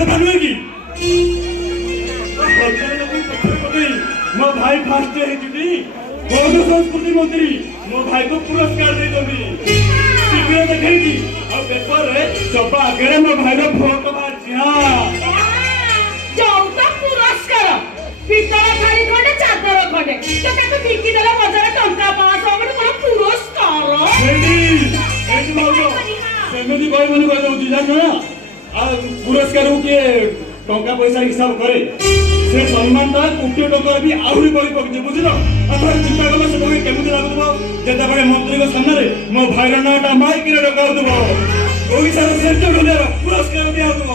କଥା ନୁହେଁ କି? ମୋ ଭାଇ ଫାଷ୍ଟ ହେଇଛି ବୌଦ୍ଧ ସଂସ୍କୃତି ମନ୍ତ୍ରୀ ମୋ ଭାଇକୁ ପୁରସ୍କାର ଦେଇଛନ୍ତି। ଟିଭିରେ ଦେଖେଇଛି ଆଉ ପେପରରେ ସବା ଆଗରେ ମୋ ଭାଇର ଫଟୋ ବାହାରିଛି। ଯୌତ ପୁରସ୍କାର ପିତଳ ଥାଳି ଖଣ୍ଡେ ଚାଦର ଖଣ୍ଡେ ତ ତାକୁ ବିକି ଦେଲା ବଜାର ଟଙ୍କା 500 ଗୋଟେ କଣ ପୁରସ୍କାର? ଏଇଠି ଭାଉଜ ସେମିତି କହିବନି କହିଦଉଛି ଜାଣିଛ ନା। ଆଉ ପୁରସ୍କାରକୁ କିଏ ଟଙ୍କା ପଇସା ହିସାବ କରେ? ସେ ସମ୍ମାନଟା କୋଟିଏ ଟଙ୍କାର ବି ଆହୁରି ବଳି ପକେଇଛି ବୁଝିଲ। ଆପଣ ଚିନ୍ତା କଲ ସେ ତମେ କେମିତି ଲାଗୁଥିବ ଯେତେବେଳେ ମନ୍ତ୍ରୀଙ୍କ ସାମ୍ନାରେ ମୋ ଭାଇର ନାଁଟା ମାଇକିରେ ଡକାଉଥିବ, ଓଡ଼ିଶାର ଶ୍ରେଷ୍ଠ ଢୋଲିଆର ପୁରସ୍କାର ଦିଆହେଉଥିବ,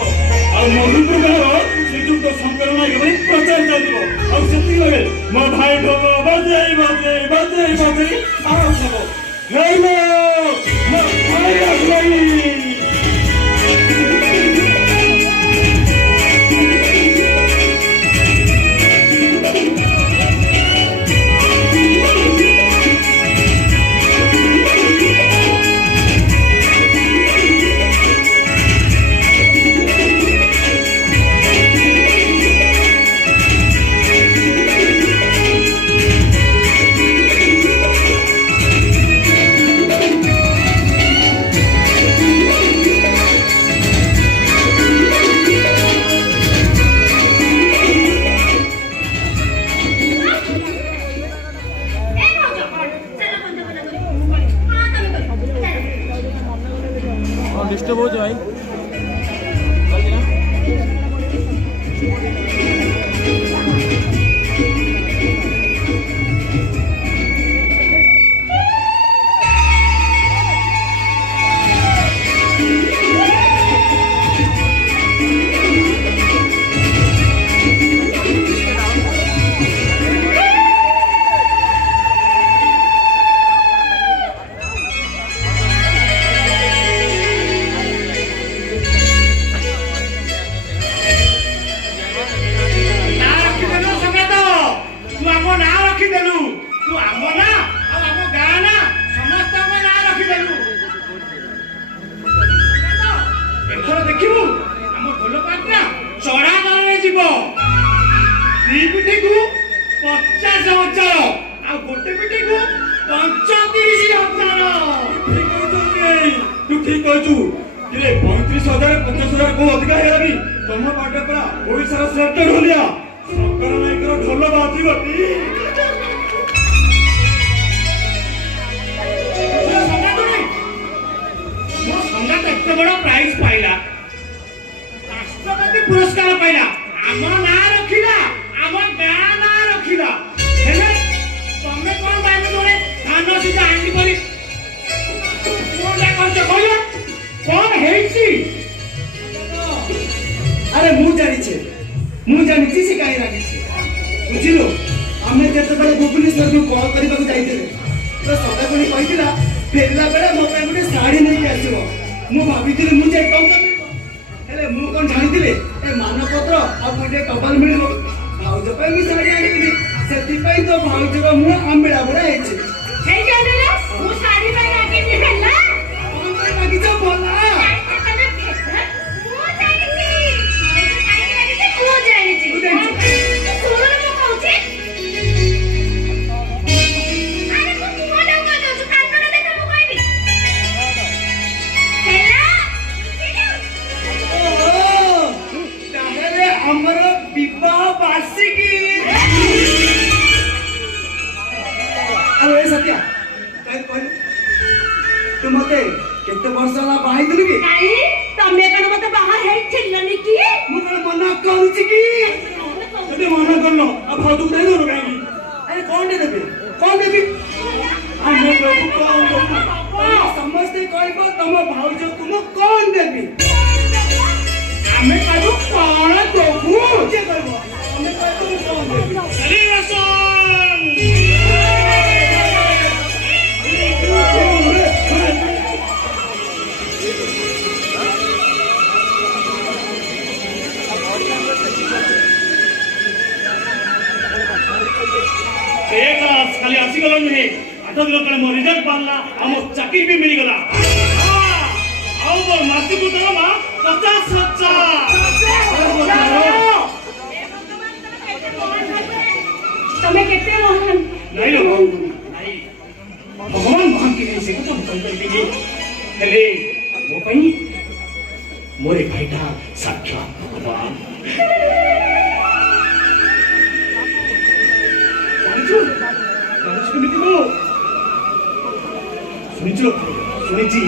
ଆଉ ମଧୁପୁର ଗାଁର ଶ୍ରୀଯୁକ୍ତ ଶଙ୍କର ନାୟକ ଭଳି ପ୍ରଚାର ଚାଲିଥିବ। ଆଉ ସେତିକି ବେଳେ ମୋ ଭାଇ ଢୋଲ ବଜେଇ ବଜେଇ ବଜେଇ ବଜେଇ ଆଉଥିବ ହେଇଲୋ ମୋ ଭାଇ ଆସିଲାଣି। डिस्टर्ब हो जाए ठीक कहू 35,000 50,000 को अधिका है तुम पाटे परा ओडिशार श्रेष्ठ ढोलिया शंकर नायकर ढोल बाजी गति मो संगात एते बड़ प्राइज पाइला राष्ट्रपति पुरस्कार पाइला आम ना रखिला आम गाँ ना रखिला हेले तमे कोन बाइमे जोरे धान सीधा आंटी करी कोन करछ कहलो कोन हेछि अरे मु जानिछि से काई लागिछि बुझिलो आमे जते बळे भुवनेश्वर को कॉल करबा को जाइतिले तो सदा कोनी कहितिला फेरला बेला मो पे गुटे साड़ी नै आसीबो मु भाबितिले मु जाई कहू हेले मु कोन जानितिले ए मानपत्र आ गुटे कपाल मिलिबो भाउज पे मी साड़ी आनिबि सेति पई तो भाउज को मु आंबेला बडा हेछि हे जानिला मु साड़ी पे आके दिखला कोन पे लागिछ बोला केते वर्ष ला बाहाई दिलु की नाही तमे कन मते बाहा हेइ छिलनी की मु कन मना करूची की तते मना करलो आ फादू दे दो काई अरे कोन देबे हमें प्रभु कौन समझते कहबो तम भाउज तुम कोन देबी आमे काजू कोन प्रभु के कहबो हमें कहबो कोन देबी खाली आसीगल नुहे 8 दिन तले मो रिजल्ट बाहरला हम चाकरी भी मिल गला आउ मासी को दरमा 50,000 କେତେ ମହାନ ନାଇଁ ଲୋ ନାଇଁ ଭଗବାନ ମହାନ କି ନାହିଁ ସେ କଥା ମୁଁ କହିପାରିବିନି ହେଲେ ମୋ ପାଇଁ ମୋର ଏ ଭାଇଟା ସାକ୍ଷାତ ଭଗବାନ ଜାଣିଛୁ କେମିତି ଲୋ ଶୁଣିଛୁ ଶୁଣିଛି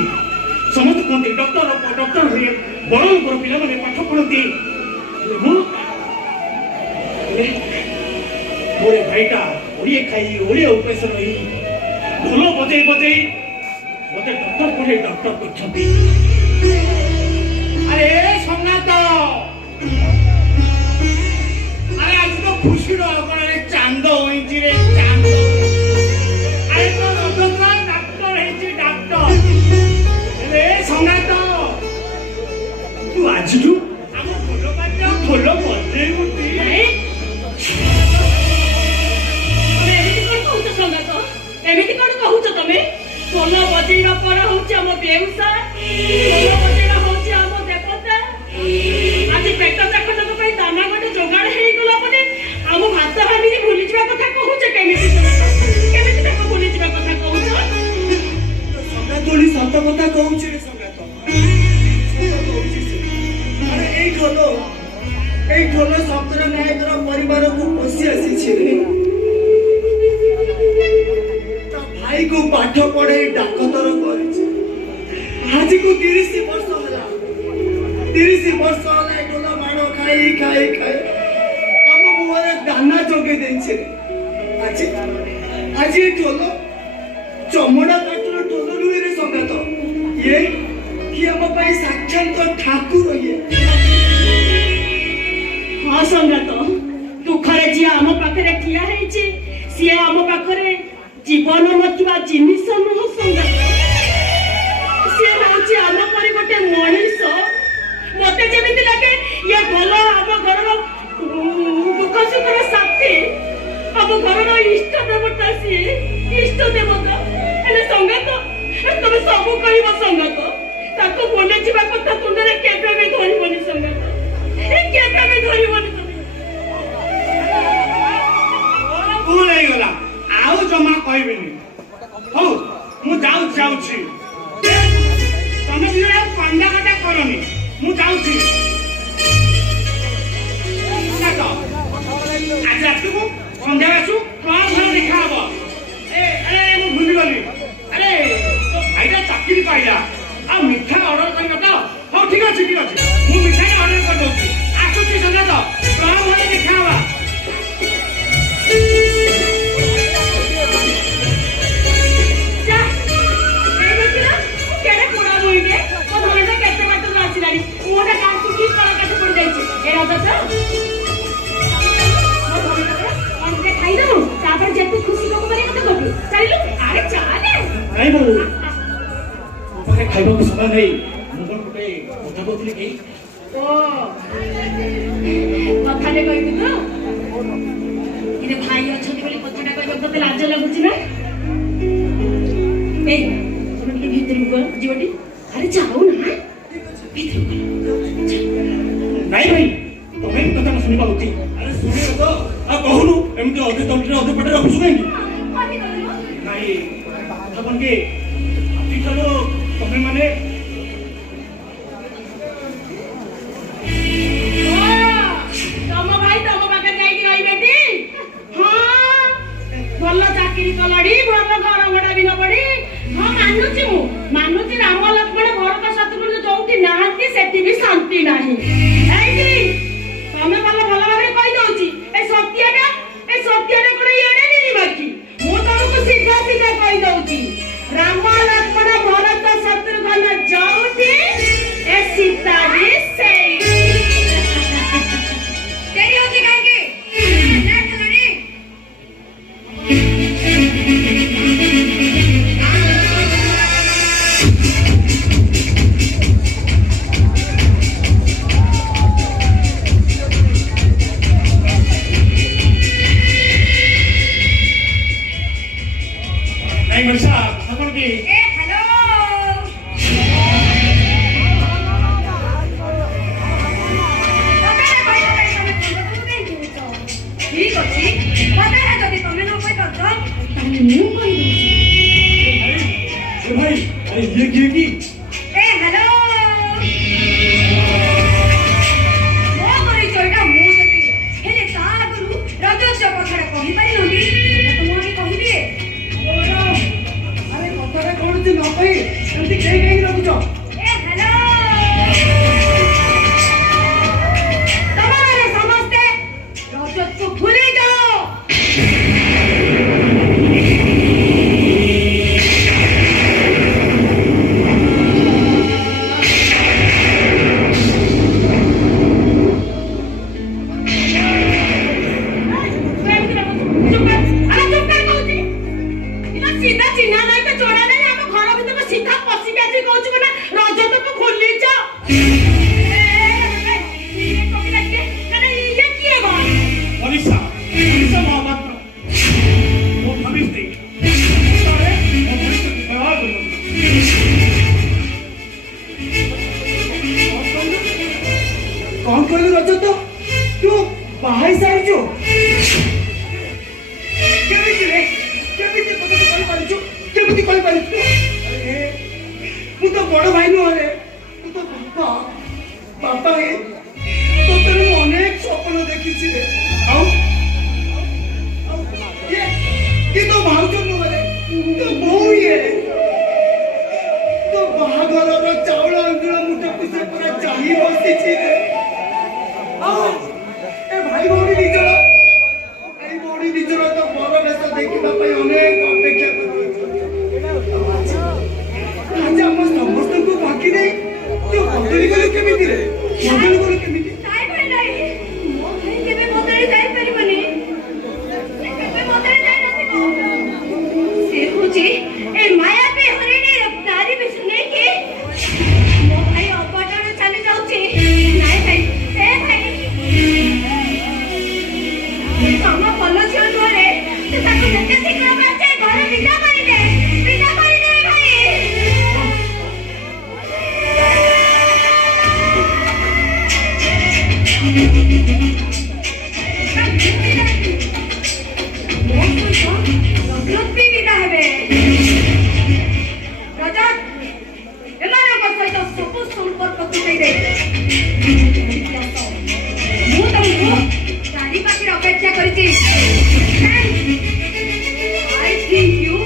ସମସ୍ତେ କୁହନ୍ତି ଡକ୍ଟର ହୁଏ ବଡ଼ ଲୋକର ପିଲାମାନେ ପାଠ ପଢନ୍ତି ମୁଁ ମୋର ଭାଇଟା ଓଡ଼ିଆ ଖାଇ ଓଡ଼ିଆ ଉପାସ ରହି ଢୋଲ ବଜେଇ ବଜେଇ ମତେ ଡକ୍ଟର ପଢ଼େଇ ଡକ୍ଟର କରିଛନ୍ତି ଆରେ ସଙ୍ଗାତ ଆରେ ଆଜି ତ ଖୁସିର ଅଗଣରେ ଚାନ୍ଦ ହୋଇଛି ରେ ଚାନ୍ଦ ଆରେ ତ ରଜତ ଡାକ୍ତର ହେଇଛି ଡାକ୍ତର ରେ ସଙ୍ଗାତ ତୁ ଆଜିଠୁ ଆମ ଢୋଲ ବଜେଇବୁ ଏମିତି କଣ କହୁଛ ତମେ ଢୋଲ ବଜେଇବା ପର ହଉଛି ଆମ ବେଉସା ଢୋଲ ବଜେଇବା ହଉଛି ଆମ ଦେବତା ଆଜି ପେଟ ଚାକଟକ ପାଇଁ ଦାନା ଗୋଟେ ଯୋଗାଡ଼ ହେଇଗଲା ମାନେ ଆମ ଭାତ ଭାବିକି ଭୁଲିଯିବା କଥା କହୁଛ କେମିତି କେମିତି ତାକୁ ଭୁଲିଯିବା କଥା କହୁଛ ସଙ୍ଗାତୁଳି ସତ କଥା କହୁଛି ରେ ସଙ୍ଗାତ ସତ କହୁଛି ସେ ଆରେ ଏଇ ଢୋଲ ଶବ୍ଦର ନାୟକର ପରିବାରକୁ ପଶି ଆସିଛି ରେ ଭାଇକୁ ପାଠ ପଢେଇ ଡାକତର କରିଛି ଆଜିକୁ 30 ବର୍ଷ ହେଲା 30 ବର୍ଷ ହେଲା ଏ ଢୋଲ ମାଡ଼ ଖାଇ ଖାଇ ଖାଇ ଆମ ମୁହଁରେ ଦାନା ଯୋଗେଇ ଦେଇছে ଆଜି ଏ ଢୋଲ ଚମଡ଼ା କାଠର ଢୋଲ ନୁହେଁ ରେ ସଙ୍ଗାତ ଇଏ ଆମ ପାଇଁ ସାକ୍ଷାତ ଠାକୁର ଇଏ ହଁ ସଙ୍ଗାତ ଦୁଃଖରେ ଯିଏ ଆମ ପାଖରେ ଠିଆ ହେଇଛି ସିଏ ଆମ ପାଖରେ ଜୀବନ ନଥିବା ଜିନିଷ ନୁହଁ ସଙ୍ଗାତ ସିଏ ହଉଛି ଆମ ପରି ଗୋଟେ ମଣିଷ ମତେ ଯେମିତି ଲାଗେ ଇଏ ଭଲ ଆମ ଘରର ଦୁଃଖ ସୁଖର ସାଥୀ ଆମ ଘରର ଇଷ୍ଟ ଦେବତା ସିଏ ଇଷ୍ଟ ଦେବତା ହେଲେ ସଙ୍ଗାତ ତମେ ସବୁ କହିବ ସଙ୍ଗାତ ତାକୁ ବନେଇଯିବା କଥା ତୁଣ୍ଡରେ କେବେ ବି ଧରିବନି ସଙ୍ଗାତ କେବେ ବି ଧରିବନି ଭୁଲ ହେଇଗଲା ଆଉ ଜମା କହିବିନି ହଉ ମୁଁ ଯାଉଛି ତମେ ଦି ଜଣ କଣ୍ଡା କଟା କରନି ମୁଁ ଯାଉଛି ଆଜି ରାତିକୁ ସନ୍ଧ୍ୟା ଆସୁ କ୍ଲବ ଘର ଦେଖା ହବ ଆରେ ମୁଁ ଭୁଲିଗଲି ଆରେ ତୋ ଭାଇଟା ଚାକିରି ପାଇଲା ଆଉ ମିଠା ଅର୍ଡର କରିବ ତ ହଉ ଠିକ ଅଛି ମୁଁ ମିଠା ଅର୍ଡର କରିଦଉଛି ଆସୁଛି ସନ୍ଧ୍ୟା ତ କ୍ଲବ ଘର ଦେଖା ହବା ଖାଇଦବୁ ତାପରେ ଯେତେ ଖୁସି ଲୋକ ମାନେ କଥା କହିବୁ ଚାଲିଲୁ ଆରେ ଚାଲେ ନାଇଁ ବୋଉ ମୋ ପାଖରେ ଖାଇବାକୁ ସମୟ ନାହିଁ ମୁଁ କଣ ଗୋଟେ କଥା କହୁଥିଲି କି ଓ କଥାଟେ କହିବୁ ତ ଇରେ ଭାଇ ଅଛନ୍ତି ବୋଲି କଥାଟା କହିବାକୁ ତତେ ଲାଜ ଲାଗୁଛି ନା ଏଇ ତମେ ଟିକେ ଭିତରକୁ ଗଲ ଯିବଟି ଆରେ ଯାଉ ନା ଭିତରକୁ ନାଇଁ ଭାଇ ତମେ ବି କଥା ମୁଁ ଶୁଣିବା ଉଚିତ ଆରେ ଶୁଣିବ ତ ଆଉ କହୁନୁ ଏମିତି ଅଧେ ତଣ୍ଟିରେ ଅଧେ ପେଟରେ ରଖୁଛୁ କାହିଁକି ନାଇଁ କଥା କଣ କି ଆଜିଠାରୁ ତମେ ମାନେ ତମ ଭାଇ ତମ ପାଖରେ ଯାଇକି ରହିବେଟି ହଁ ଭଲ ଚାକିରି କଲାଡି ଭଲ ଘର ଭଡା ବି ନବଡି ହଁ ମାନୁଛି ରାମ ଲକ୍ଷ୍ମଣ ଭରତ ଶତ୍ରୁଘ୍ନ ଯୋଉଠି ନାହାନ୍ତି ସେଠି ବି ଶାନ୍ତି ନାହିଁ ଏଇଠି ତମେ ଭଲ ଭାବରେ କହିଦଉଛି ଏ ସତ୍ୟଟା କଣ ଇଆଡେ ନେଇଯିବା କି ମୁଁ ତମକୁ ସିଧା କହିଦଉଛି ରାମ ଲକ୍ଷ୍ମଣ ଭରତ ଶତ୍ରୁଘ୍ନ ଯୋଉଠି ଏ ସୀତା ବି ସେଇଠି ଡେରି ହଉଛି କାହିଁକି ନାଇଁ ବର୍ଷା କଥା କଣ କି ମୁଁ କହିଦଉଛି। ए भाई अरे ये किए की ଏ ହ୍ୟାଲୋ ମୋ ପରିଚୟଟା ମୁଁ ଦେବି ହେଲେ ତା ଆଗରୁ ରଜତ କଥାଟା କହିପାରିବି ସେଟା ତ ମୁଁ ଆଗେ କହିଦିଏ। ଆରେ କଥାଟା କଣ ଯେ ନ କହି ଏମିତି କେହି ରଖୁଛ? ଏ ହ୍ୟାଲୋ ତମମାନେ ସମସ୍ତେ ରଜତକୁ ଭୁଲି ଯାଅ। सीधा चिन्हा नहीं तो चोरा नहीं हम घर भीतर को सीधा पसी के आसी कहू छी ना रजत को खोली छ ये को लगते ना ये किए गो मनीषा मनीषा मोहम्मद वो भाभी थी अरे वो मनीषा की व्यवहार कौन कहलु रजत तू बाहाई सारिଛୁ କେମିତି କହିପାରିଛୁ? ଆରେ ମୁଁ ତ ବଡ ଭାଇ ନୁହଁ ରେ, ତୁ ତ ବାପା ହେ। ତୋତେ ମୁଁ ଅନେକ ସ୍ୱପ୍ନ ଦେଖିଛି ରେ। ଆଉ ଇଏ ତୋ ଭାଉଜ ନୁହଁ ରେ, ତୋ ବୋଉ ଇଏ। ତୋ ବାହାଘରର ଚାଉଳ ଅଙ୍ଗୁଳ ମୁଠକୁ ସେ ପୁରା ଚାହିଁ ବସିଛି ରେ। ଆଉ ଏ ଭାଇ ଭଉଣୀ ନିଜର ଏଇ ଭଉଣୀ ନିଜର ତ ବର ବେଶ ଦେଖିବା ପାଇଁ ଅନେକ ଅପେକ୍ଷା କରୁଅଛନ୍ତି। ଆଜି ଆମ ସମସ୍ତଙ୍କୁ ବାକି ଦେଇ ତୁ ବଦଳି ଗଲୁ କେମିତି ରେ? ବଦଳି ଗଲୁ କେମିତି? ନାଇଁ ଭାଇ ନାଇଁ ମୋ ଭାଇ କେବେ ବଦଳି ଯାଇ ପାରିବନି। ସେ କେବେ ବଦଳି ଯାଇ ନଥିବ। ସେ ହଉଛି ଏ ମାୟାବୀ ହରିଣୀ ନାରୀ ବିଷ ନେଇକି ମୋ ଭାଇ ଅପଟଣ ଚାଲି ଯାଉଛି। ନାଇଁ ଭାଇ ଏ ଭାଇ ତମ ଭଲ ଝିଅ ନୁହଁରେ ତୁ ତାକୁ ଯେତେ ଶୀଘ୍ର ପାରୁଛେ ଘର ବିଦା କରିଦେ ଭାଇ। ରଜତ ବି ବିଦା ହେବେ। ରଜତ ଏମାନଙ୍କ ସହିତ ସବୁ ସମ୍ପର୍କ ତୁଟେଇ ଦେ। ମୁଁ ତମକୁ ଚାରି ପାଖରେ ଅପେକ୍ଷା କରିଛି। I think you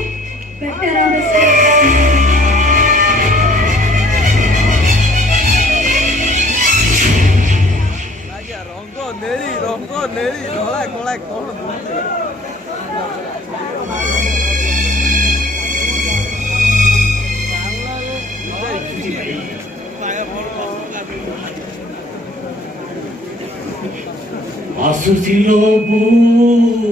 better understand. ରଙ୍ଗ ନେଳି ଧଳା କଳା କଣ ଆସୁଥିଲ ବୋଉ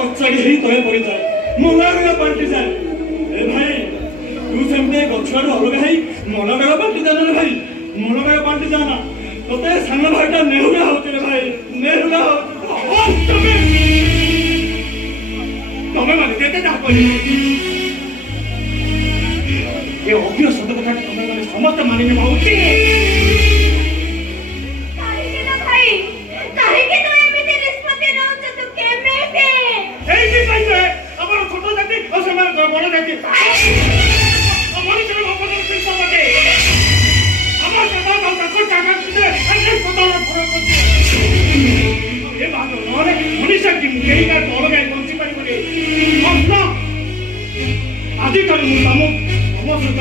कचाड़ी ही तले पड़ी जाए मलाडा पाल्टी जाए। ए भाई तू सेमते गछाडू अलग है मलाडा पाल्टी जाना रे भाई मलाडा पाल्टी जाना तोते सान भाईटा नेहुरा होते रे भाई नेहुरा हो तमे माने देते जा कोई ये ऑब्वियस सत्य कथा तमे माने समस्त माने ने बहुती बड़ जाती हमारी तरफ अपन से समझे हमारा सरकार का कुछ जाकर किसे ऐसे पता ना फरक पड़े ये बात नोरे मनीषा की मुकेही का तोड़ गए कौन-सी पारी बने हम ना आदि कर मुतामो हम सब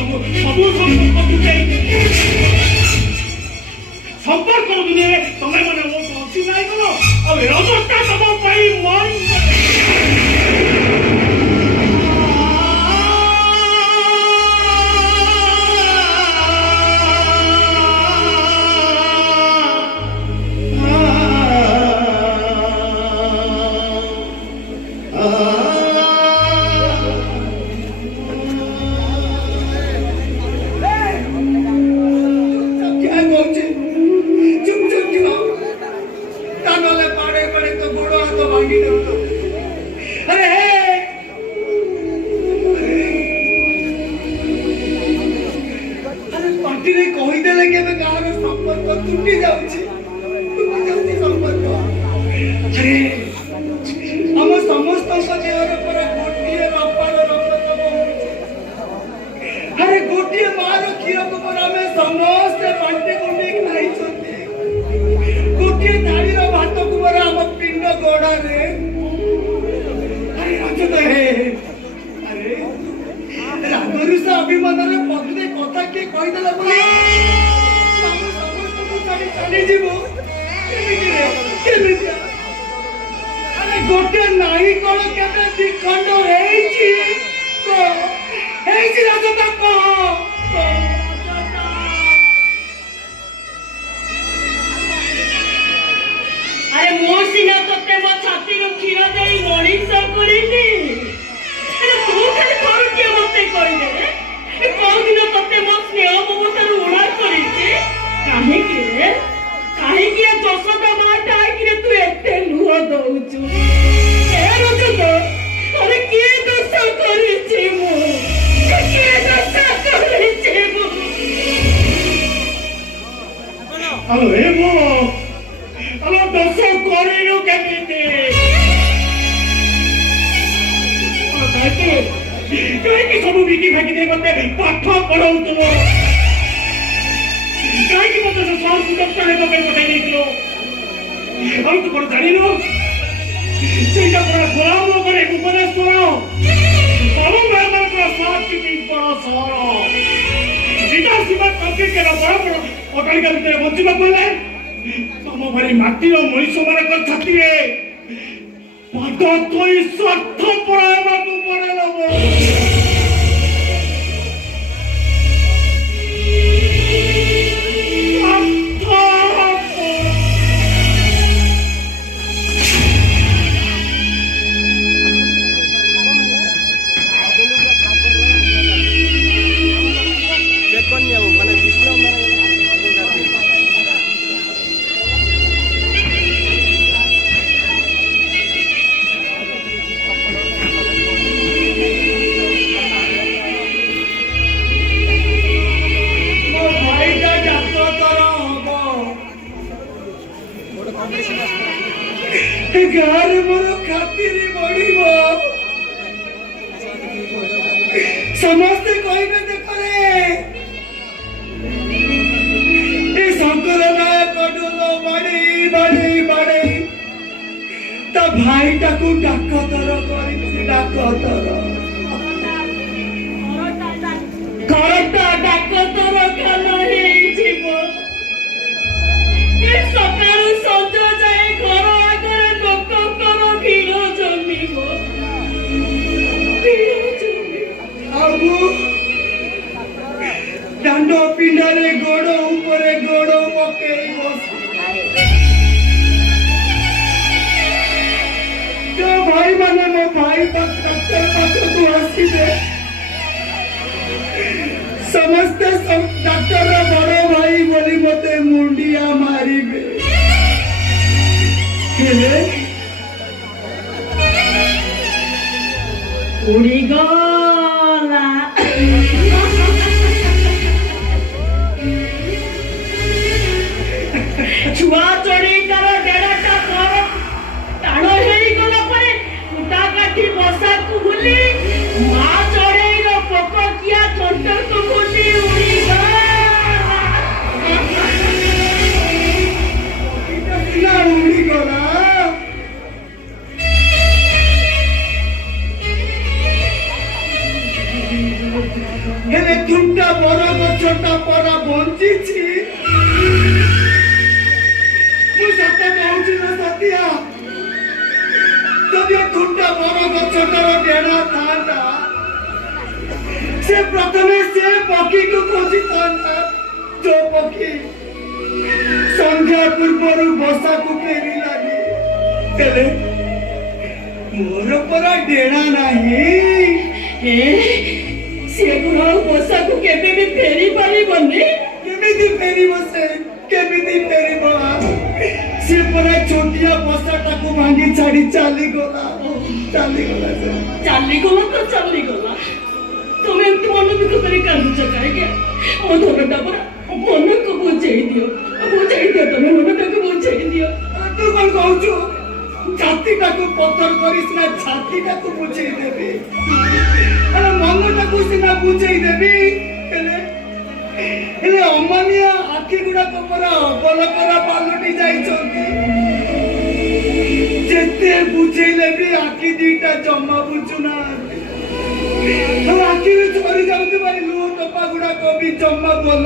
सब সম্পর্ক দুনিয়ারে তুমি মানে মো পৌঁছি নাই কোন আর এই অবস্থা তম পাই মন क्या बोलছে चुप चुप जाओ तानले पाड़े पड़े तो गोड़ हाथ भांगी दो अरे अरे पार्टी रे कहि देले केबे गार संपर्क टूटी जाउची संपर्क अरे हम समस्त देहर पर गोटिए रपाळ रक्त बहुचे अरे गोटिए मार खीर को पर हमें समस्त बांटे कोंडे खाई छथि गोटिए थाली रो भात को पर हम पिंड गोडा रे अरे अचत हे अरे रागरुसा अभिमान रे पगले कथा के कहि देला बोले हम समस्त को चली जीवो केमिति अरे गोटे नाही कोन केते दिखंड हेची को हेची राजता को अरे मो सिना तोते मो छाती रो खीर देई मणिष करिनी अरे तू खाली करू के मते कहि दे ए कोन दिन तोते मो स्नेह ममतार उड़ा करिछि काहे कि रे काहे कि जसोदा माटा कि रे तू एते लुह दउछु ए रजत अरे के दोष करिछि मो के दोष करिछि मो हेलो हे मो हेलो दोस्त करिनु केमिति काहे सब बिकी फाकी दे मते पाठ पढाउतलो काहे मते से स्वाल कुटता है तो पठाई दिलो हम तो कोन जानिनो सेटा पूरा गोलाम करे उपदेश सुनो सब मेहमान को साथ की बड़ा सारा सीधा सीधा करके के बड़ा बड़ा अटलिका भीतर बंचिबा पड़ले तम भरी माटी और मनीष माने कर छाती है पाद तोई स्वार्थ परायबा को पड़ेला मो चेक करनी अब माने डिस्प्ले माने मो भाईटा जातो तर हबो ए गार मोर खातिर बढिबो समस्त कहिबे देखरे ए शंकर नायक डोलो बाड़ी ता भाईटा को डाकतर करिछि डाकतर करता डाकतर काल हेइछिब ए सकाळु संज जाए घर आगरे लोककर ভিড় জমিব आबू दांड पिंडारे गोड़ ऊपरे गोड़ पकेई बस तो भाई माने मो भाई डॉक्टर पाखकु आसीबे समस्त डॉक्टर रो बड़ो भाई बोली मते मुंडिया मारिबे केले उड़ी गला छुआ चढ़ी तार डेढ़टा कर टाण ହେଇଗଲା ପରେ କୁଟା କାଠି ବସାକୁ ଭୁଲି ମା ଚଢ଼େଇର ପୋକ କିଆ ଥଣ୍ଟକୁ ଭୁଲି ଉଡ଼ି ଗଲା ना उड़ी गला हेले तुमटा बड़ गछटा परा बंचिछि ମୁଁ ସତ କହୁଛି ନା ସତିଆ, ଯଦି ଖୁଣ୍ଟା ବର ଗଛଟାର ଡେଣା ଥାନ୍ତା, ସେ ପ୍ରଥମେ ସେ ପକ୍ଷୀକୁ ଖୋଜିଥାନ୍ତା ଯୋଉ ପକ୍ଷୀ ସନ୍ଧ୍ୟା ପୂର୍ବରୁ ବସାକୁ ଫେରିଲାନି। ହେଲେ ମୋର ପରା ଡେଣା ନାହିଁ। ସିଏ କଣ ଆଉ ବସାକୁ କେବେ ବି ଫେରି ପାରିବନି? କେମିତି ଫେରିବ ସେ? କେମିତି ଫେରିବ? ସେ ପରା ଛୋଟିଆ ବସାଟାକୁ ଭାଙ୍ଗି ଛାଡି ଚାଲିଗଲା। ଚାଲିଗଲା ସେ। ଚାଲିଗଲା ତ ଚାଲିଗଲା। ତମେ ଏମିତି ମନ ଦୁଃଖ କରି କାନ୍ଦୁଛ କାହିଁକି? ମୋ ଧନଟା ପରା ମନକୁ ବୁଝେଇ ଦିଅ, ତମେ ମନଟାକୁ ବୁଝେଇ ଦିଅ। ତୁ କଣ କହୁଛୁ? ଛାତିଟାକୁ ପଥର କରି ସିନା ଛାତିଟାକୁ ବୁଝେଇ ଦେବି, ମନଟାକୁ ସିନା ବୁଝେଇ ଦେବି। ହେଲେ ଅମାନିଆ ଆଖି ଗୁଡାକ ପରା ଅବଲକରା ପାଲଟି ଯାଇଛନ୍ତି। ଯେତେ ବୁଝେଇଲେ ବି ଆଖି ଦିଟା ଜମା ବୁଝୁନାହାନ୍ତି। ଆଖିରୁ ଝରି ଯାଉଥିବା ଲୁହ ଟୋପା ଗୁଡାକ ବି ଜମା ଭଲ